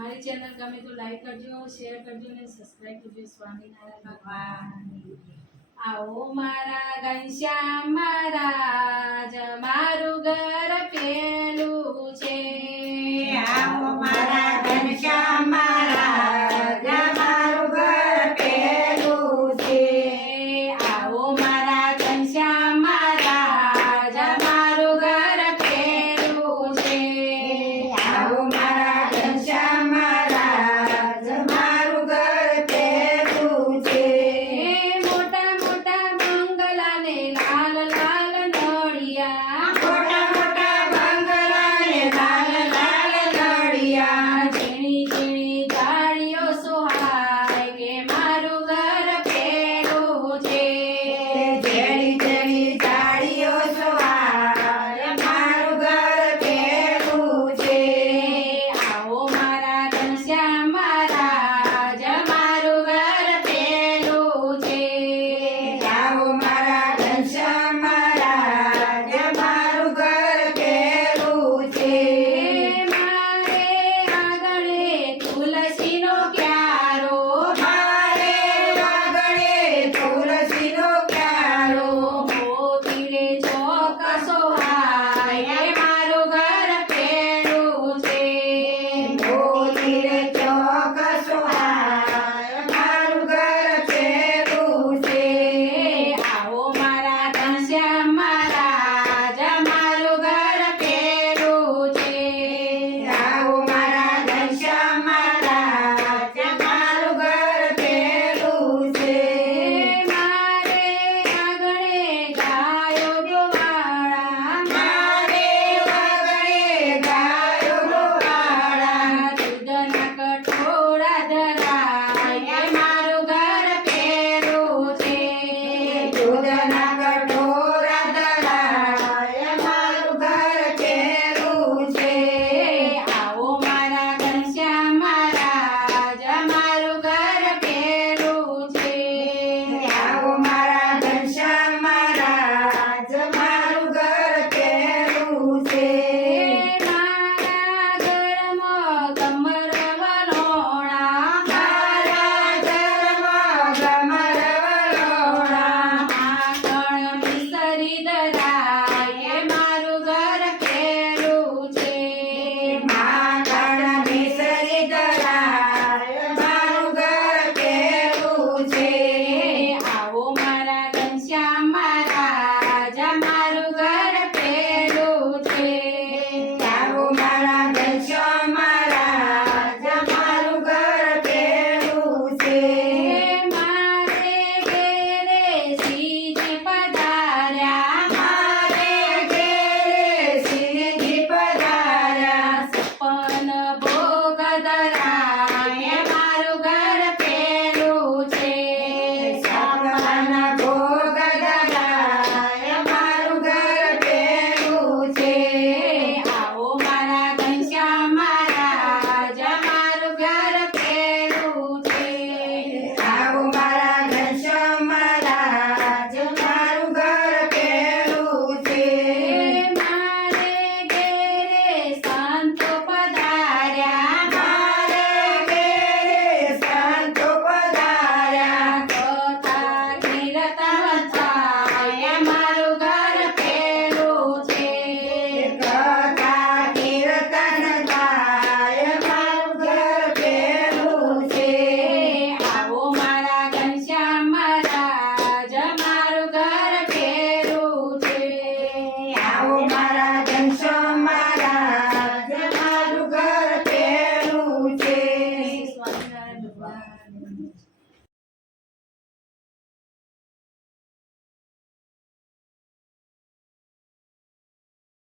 અમારી ચેનલ ગમે તો લાઈક કરજો, શેર કરજો અને સબસ્ક્રાઇબ કરજો. સ્વામિનારાયણ ભગવાન. આવો મારા ઘનશ્યામ મહારાજ, મારું ઘર પેલું છે. આવો મારા ઘનશ્યામ મહારાજ, મારું ઘર પેલું છે. આવો મારા ઘનશ્યામ મહારાજ, મારું ઘર પેલું છે. આવો મારા ઘનશ્યામ મહારાજ, મારું ઘર પેલું છે. મોટા મોટા બંગલા ને લાલ લાલ નળિયા, મોટા મોટા બંગલા ને લાલ લાલ નળિયા, ઝીણી ઝીણી ઝાડીઓ સોહાય કે મારું ઘર પેલું છે. જેડી જેડી ઝાડીઓ સોહાય મારું ઘર પેલું છે. આવો મારા ઘનશ્યામ મહારાજ, મારું ઘર પેલું છે. આવો મારા ઘનશ્યામ મહારાજ, મારું ઘર પેલું છે. મારે આંગણે તુલસીનો ક્યારો, મારે આંગણે તુલસીનો ક્યારો, મોતીડે ચોક સોહાય મારું ઘર પેલું છે. મોતીડે ચોક સોહાય મારું ઘર પેલું છે. આવો મારા ઘનશ્યામ મહારાજ, મારું ઘર પેલું છે. આવો મારા ઘનશ્યામ મહારાજ, મારું ઘર પેલું છે. મારે આંગણે ગાયો ગોવાળા, મારે આંગણે ગાયો ગોવાળા, દૂધના કટોરા ધરાય મારું ઘર પેલું છે. દૂધના કટોરા ધરાય મારું ઘર પેલું છે. આવો મારા ઘનશ્યામ મહારાજ, મારું ઘર પેલું છે. આવો મારા ઘનશ્યામ મહારાજ, મારું ઘર પેલું છે. મારા ઘરમાં કમર વલોણા, મારા ઘરમાં ગમર વલોણા, માખણ મિસરી ધરાય મારું ઘર પેલું છે. માખણ મિસરી ધરાય મારું ઘર પેલું છે. આવો મારા ઘનશ્યામ મહારાજ, મારું ઘર પેલું છે. આવો મારા ઘનશ્યામ મહારાજ, મારું ઘર પેલું છે. મારે ઘેરે શ્રીજી પધાર્યા, મારે ઘેરે શ્રીજી પધાર્યા, સપન ભોગ ધરાય મારું ઘર પેલું છે. સપન ભોગ ધરાય મારું ઘર પેલું છે. આવો મારા ઘનશ્યામ મહારાજ, મારું ઘર પેલું છે. આવો મારા ઘનશ્યામ મહારાજ, મારું ઘર પેલું છે. મારે ઘેરે સંતો પધાર્યા, મારે ઘેરે સંતો પધાર્યા, કથા કીર્તન થાય મારું ઘર પેલું છે. કથા કીર્તન થાય મારું ઘર પેલું છે. આવો મારા ઘનશ્યામ મહારાજ, મારું ઘર પેલું છે. આવો મારા ઘનશ્યામ મહારાજ, મારું ઘર પેલું છે. સ્વામિનારાયણ ભગવાન.